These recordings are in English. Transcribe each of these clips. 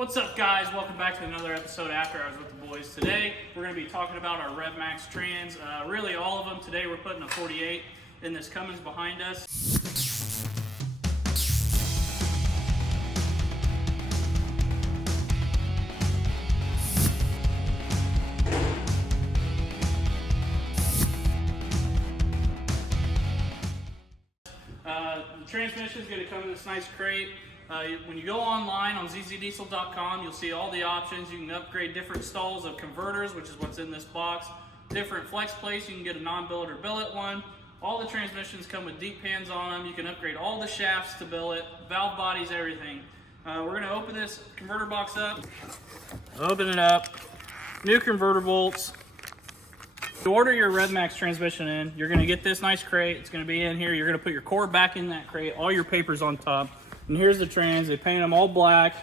What's up, guys? Welcome back to another episode after Hours with the Boys. Today we're going to be talking about our Revmax trans, really all of them. Today we're putting a 48 in this Cummins behind us. The transmission is going to come in this nice crate. When you go online on zzdiesel.com, you'll see all the options. You can upgrade different stalls of converters, which is what's in this box. Different flex plates, you can get a non-billet or billet one. All the transmissions come with deep pans on them. You can upgrade all the shafts to billet, valve bodies, everything. We're going to open this converter box up. Open it up. New converter bolts. To order your Revmax transmission in, you're going to get this nice crate. It's going to be in here. You're going to put your core back in that crate, all your papers on top. And here's the trans. They paint them all black.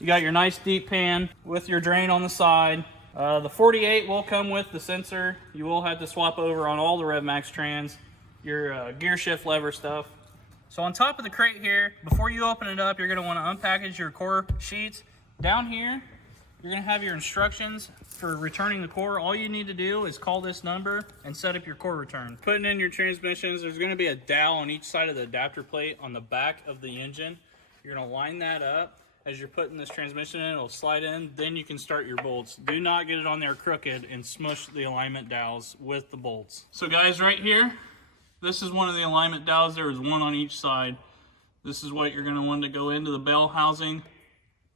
You got your nice deep pan with your drain on the side. The 48 will come with the sensor. You will have to swap over on all the Revmax trans, your gear shift lever stuff. So on top of the crate here, before you open it up, you're going to want to unpackage your core sheets. Down here, you're going to have your instructions for returning the core. All you need to do is call this number and set up your core return. Putting in your transmissions, there's going to be a dowel on each side of the adapter plate on the back of the engine. You're going to line that up. As you're putting this transmission in, it'll slide in. Then you can start your bolts. Do not get it on there crooked and smush the alignment dowels with the bolts. So guys, right here, this is one of the alignment dowels. There is one on each side. This is what you're going to want to go into the bell housing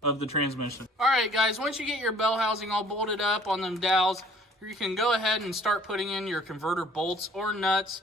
of the transmission. All right, guys, once you get your bell housing all bolted up on them dowels, you can go ahead and start putting in your converter bolts or nuts.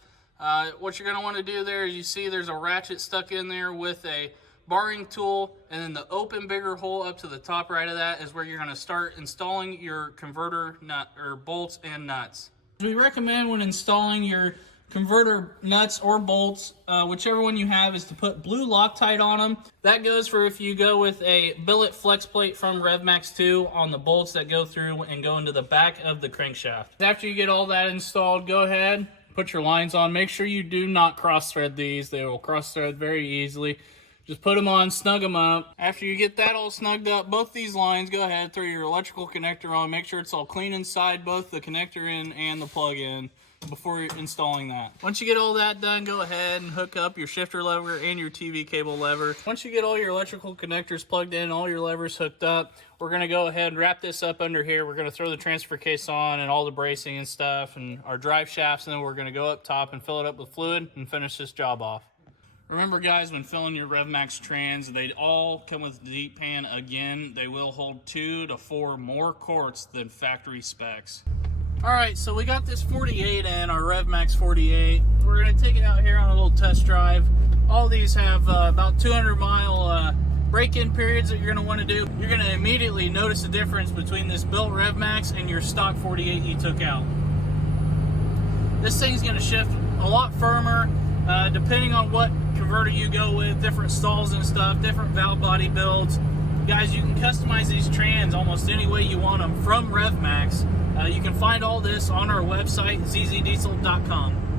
What you're going to want to do there is, you see there's a ratchet stuck in there with a barring tool, and then the open bigger hole up to the top right of that is where you're going to start installing your converter nut or bolts and nuts. We recommend when installing your converter nuts or bolts, whichever one you have, is to put blue Loctite on them. That goes for if you go with a billet flex plate from Revmax 2 on the bolts that go through and go into the back of the crankshaft. After you get all that installed, go ahead, put your lines on. Make sure you do not cross thread these. They will cross thread very easily. Just put them on, snug them up. After you get that all snugged up, both these lines, go ahead, throw your electrical connector on. Make sure it's all clean inside, both the connector in and the plug in, before installing that. Once you get all that done, go ahead and hook up your shifter lever and your TV cable lever. Once you get all your electrical connectors plugged in, all your levers hooked up, we're going to go ahead and wrap this up under here. We're going to throw the transfer case on and all the bracing and stuff and our drive shafts, and then we're going to go up top and fill it up with fluid and finish this job off. Remember, guys, when filling your Revmax trans, they all come with deep pan. Again, they will hold 2 to 4 more quarts than factory specs. All right, so we got this 48 in, our Revmax 48. We're going to take it out here on a little test drive. All these have about 200-mile break-in periods that you're going to want to do. You're going to immediately notice the difference between this built Revmax and your stock 48 you took out. This thing's going to shift a lot firmer, depending on what converter you go with, different stalls and stuff, different valve body builds. Guys, you can customize these trans almost any way you want them from Revmax. You can find all this on our website, zzdiesel.com.